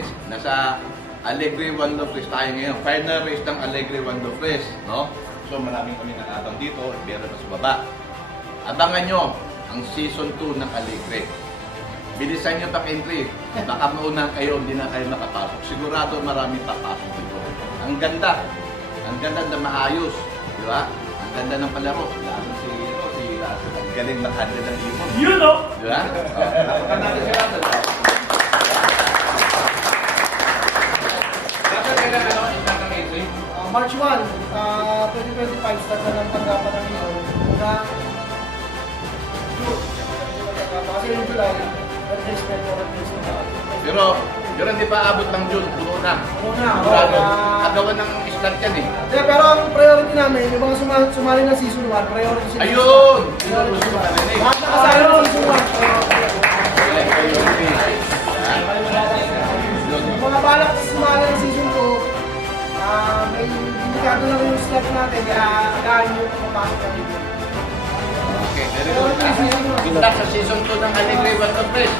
Village. Nasa Alegre One Lofres tayo ngayon. Final race ng Alegre One Lofres, no? So maraming kami nakatang dito, meron na sa baba. Abangan nyo ang season 2 ng Alegre. Bilisan nyo pag-entry. Baka mauna kayo, hindi na kayo nakapasok. Sigurado maraming papasok dito. Ang ganda. Ang ganda na maayos. Di ba? Ang ganda ng palaro. Lalo si Russell. Ang galing mag-handle ng ibon. You know! Di ba? Napaka natin si Russell. Bakit kailan start ng entry? March 1, 2025, start na ng tanggapan ng ito. Hanggang June. Kasi yung July, replacement or replacement. Pero hindi pa abot ng June. Puno na. Una, Sigurado. Agawan ng start yan eh. pero ang priority namin, yung mga sumali ng season 1, priority sila. Ayun! Sino gusto mo narinig? Lahat na kasali ng season 1. Yung mga balak sa sumali ng season 2, may indikado lang yung slot natin, kaya agahan yung papasok namin. Okay, very good. Kita sa season 2 ng Alegre One Lofres.